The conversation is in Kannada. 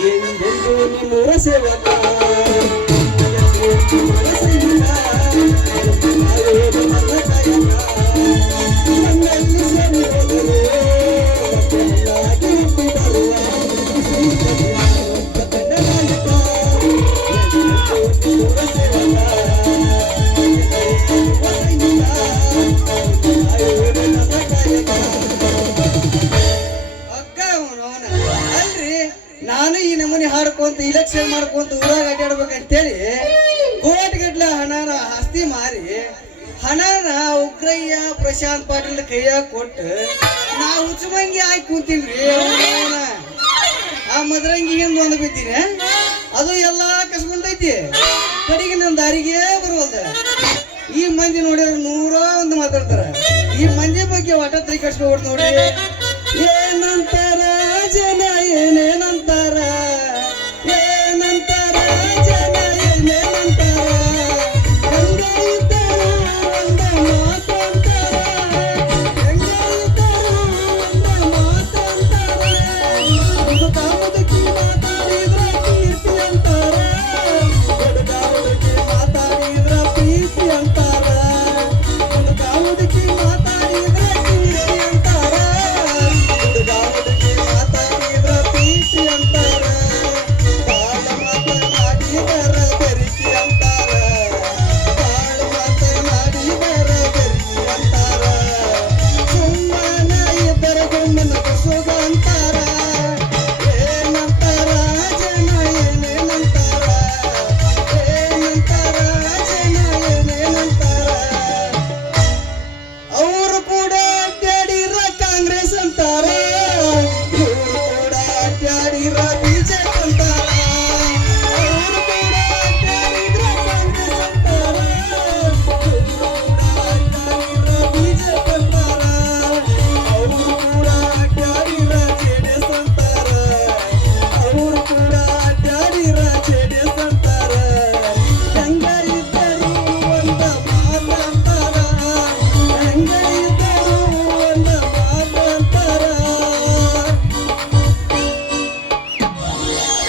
ಎಂದೆಂದೂ ನಿಮ್ಮೂರ ಸೇವಕ ಮನಸ್ಸಿಲ್ಲ ಕಾಯೋದು ನನ್ನ ಕಾಯಕ ನನ್ನಲ್ಲಿ ಸರಿ ಹೋದರೆ ಮಕ್ಕಳಾಗಿ ಹುಟ್ಟಿ ಬರುವ ಕನ್ನಡ ನಾಯಕ ಎಂದೆಂದೂ ನಿಮ್ಮೂರ ಸೇವಕ ಸೈನಿಕ ಕಾಯೋದು ನನ್ನ ಕಾಯಕ. ನಾನು ಈ ನಮೂನಿ ಹಾಡ್ಕೊಂತ ಇಲೆಕ್ಷನ್ ಮಾಡ್ಕೊಂತ ಊರಾಗ ಅಡ್ಡಾಡ್ಬೇಕಂತೇಳಿ ಕೋಟಿಗಟ್ಲೆ ಹಣನ ಆಸ್ತಿ ಮಾರಿ ಹಣನ ಉಗ್ರಯ್ಯ ಪ್ರಶಾಂತ್ ಪಾಟೀಲ್ ಕೈಯಾಗ ಕೊಟ್ಟು ನಾ ಹುಚ್ಚಮಂಗಿ ಹಾಕಿ ಕೂತೀನ್ರಿ. ಆ ಮದರಂಗಿ ಹಿಂದ್ ಒಂದು ಬಿದ್ದೀನಿ, ಅದು ಎಲ್ಲಾ ಕಸ್ಕೊಂಡೈತಿ, ಕಡೆಗೆ ನನ್ನ ದಾರಿಗೆ ಬರುವಲ್ದ. ಈ ಮಂದಿ ನೋಡಿದ್ರೆ 101 ಮಾತಾಡ್ತಾರ. ಈ ಮಂದಿ ಬಗ್ಗೆ ಒಟ್ಟ ತೈ ಕಟ್ಸ್ಕೊಬಿಡ್ತು ನೋಡ್ರಿ. ಏನಂತಾರ ಜನ ಏನೇನಂತಾರ, ಏನಂತಾರ ಜನ ಏನೇನಂತಾರ, ಹೆಂಗ ಇದ್ದಾರ ಒಂದ ಮಾತು ಅಂತಾರ, ಹೆಂಗ ಇದ್ದಾರ ಒಂದ ಮಾತು ಅಂತಾರ, ಮುದುಕಿ ಮಾತಾಡಿದ್ರ ಕೀರ್ತಿ ಅಂತಾರ, ಹುಡುಗಿ ಮಾತಾಡಿದ್ರ ಪ್ರೀತಿ ಅಂತಾರ, ಮುದುಕಿ ಮಾತಾಡಿದ್ರ ಕೀರ್ತಿ ಅಂತಾರ, ಹುಡುಗಿ ಮಾತಾಡಿದ್ರ ಪ್ರೀತಿ ಅಂತಾರ, ಬಾಳ ಮಾತನಾಡಿದರ ಬೆರಿಕಿ ಅಂತಾರ, ಬಾಳ ಮಾತನಾಡಿದರ ಬೆರಿಕಿ ಅಂತಾರ, ಸುಮ್ಮನ ಇದ್ದರ ಗುಮ್ಮನ ಕುಸುಗ ಅಂತಾರ, ಏನಂತಾರ ಜನ ಏನೇನಂತಾರ, ಏನಂತಾರ ಜನ ಏನೇನಂತಾರ. ಅವರು ಕೂಡ ಅಡ್ಡಾಡಿರ ಕಾಂಗ್ರೆಸ್ ಅಂತಾರ, ಇವರು ಕೂಡ ಅಡ್ಡಾಡಿರ